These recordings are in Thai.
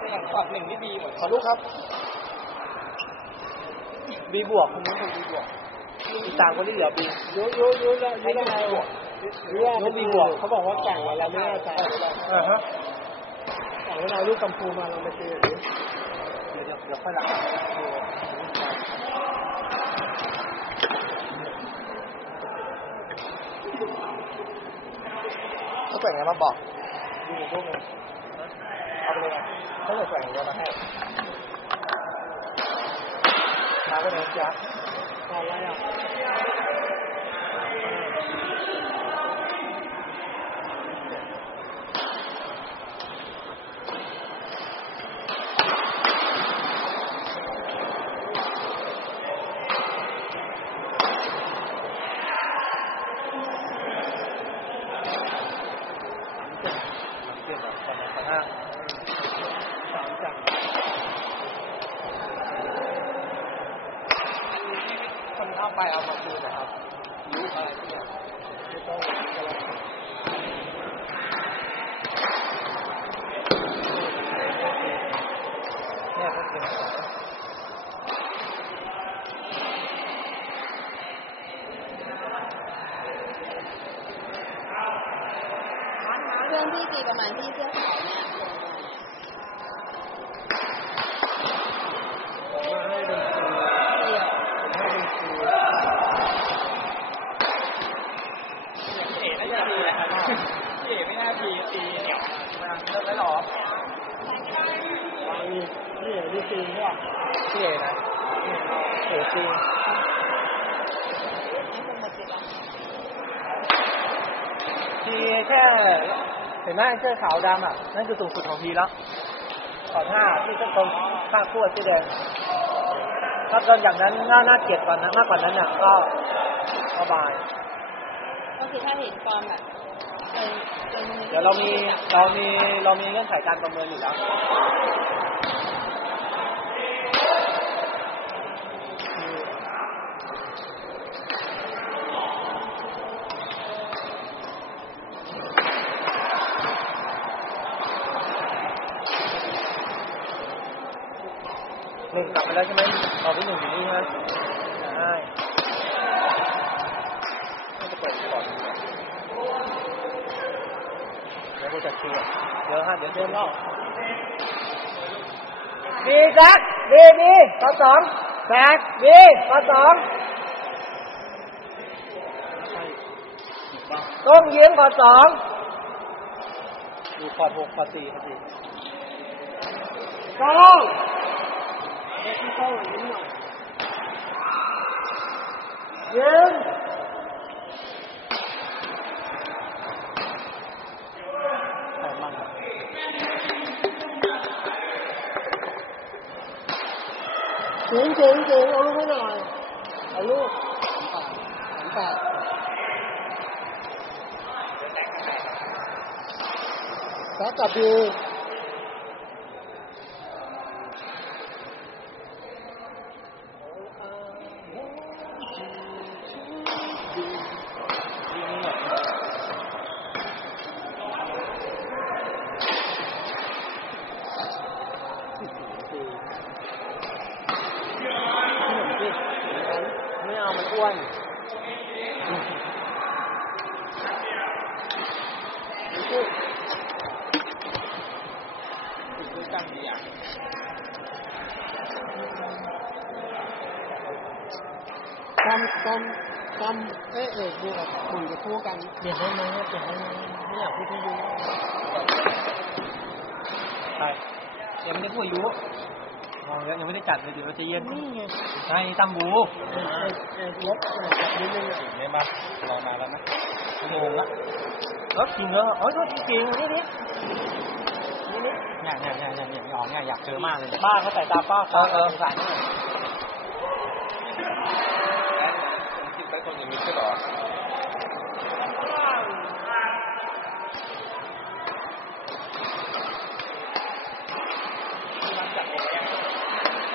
แต่อย่างช็อตหนึ่งนี่ดีหมดขอลูกครับบีบวกคนนี้เป็นบีบวกอีกสามคนที่เหลือบีรู้รู้รู้แล้วรู้แล้วไงรู้ว่ารู้บีบวกเขาบอกว่าแข่งมาแล้วไม่แน่ใจอ่าฮะแข่งแล้วเอาลูกกัมพูมาลองไปเจอดิเดี๋ยวเดี๋ยวเดี๋ยวค่อยรับเขาแบ่งไงมาบอกดูลูกหนึงเอาไปเลยนะ เขาจะแบ่งเดียวมาให้มาเปไหนจ๊ะตอนอะไรอะ เปลี่ยนแบบคนละห้า สามจัง คนเอาไปเอามาคืนนะครับรู้อะไรที่อย่างไม่ต้องกันแล้วเนี่ยก็เป็นเรื่องที่ตีประมาณที่เสื้อขาวเนี่ย มาให้ดนตรี เดียว ให้ดนตรี เอ๋น่าจะดีนะครับเอ๋ไม่น่าดีตีเหนียวมาเลิกแล้วหรอ ไป นี่นี่จริงว่าพี่นะเท่ทีแค่เห็นไหมเสื้อขาวดำอะ นั่นคือสูงสุดของทีแล้วขอบห้าที่ตรงข้างขั้วสีแดงถ้าเกินอย่างนั้นน่าน่าเกลียดกว่านั้นมากกว่านั้นเนี่ยก็ก็บาย ก็คือถ้าเห็นฟอร์มแบบเกินเกินเดี๋ยวเรามีเรามีเรามีเงื่อนไขการประเมินอยู่แล้ว หนึ่งกลับไปแล้วใช่ไหมตอนที่หนึ่งอยู่นี่ใช่ไหมใช่จะเปิดก่อนเดี๋ยวกูจะเคลียร์เดี๋ยวฮะเดี๋ยวเดินเล่าดีแซกดีดีข้อสองแซกดีข้อสองต้องยืมข้อสองดูขอหกขอสี่ขอสี่กล้อง เด็กที่เข้าอย่างนี้หน่อยยืนใส่มันเจ๋งเจ๋งเจ๋งเอาลูกให้หน่อยเอาลูกสามแปดแล้วกลับดู ไม่ เอามันอ้วนคือจังดีอะตอนตอนตอนเอ๊ะเอกดูกับหมุนกับคู่กันเปลี่ยนได้ไหมเปลี่ยนได้ไหมไม่อยากพูดที่ยูใช่ยังไม่ได้พูดอายุ มองแล้วยังไม่ได้จัดเลยเดี๋ยวเราจะเย็นนี่ไงใช่ตั้มบูเอกเอกเอกลบเอกจับนิดนึงอะไม่มารอนานแล้วนะงงละเออจริงเหรอเออจริงจริงนี่นี่เนี่ยเนี่ยเนี่ยเนี่ยเนี่ยอ๋อเนี่ยอยากเจอมากเลยบ้าเขาใส่ตาป้าเออเออสงสารหน่อยคิดไปคนอย่างนี้ใช่หรอ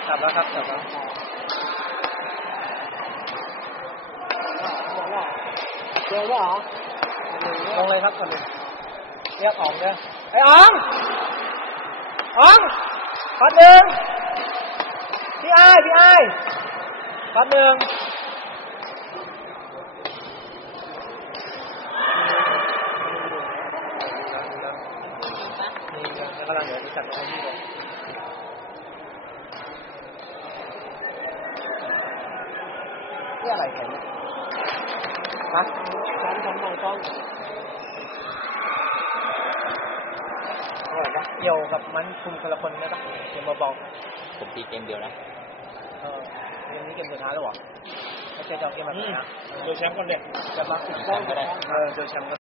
กลับแล้วครับกลับแล้วเจอว่าเหรอลงเลยครับคนนึงเรียกอ๋องเด้อไอ้อ๋องอ๋องปัดหนึ่งพี่ไอ้พี่ไอ้ปัดหนึ่งนี่กำลังเหลือที่สั่งให้พี่เลย นี่อะไรแขนเนี่ยฮะซ้อมซ้อมมองกล้องอร่อยปะเกี่ยวกับมันคุมคนละคนได้ปะเกมเบาผมตีเกมเดียวนะๆเออเกมนี้เกมสุดท้ายแล้วเหรอไม่ใช่จะเอาเกมแบบไหนนะดูแชมป์คนเด็กจะมาแชมป์ก็ได้ เออเจอแชมป์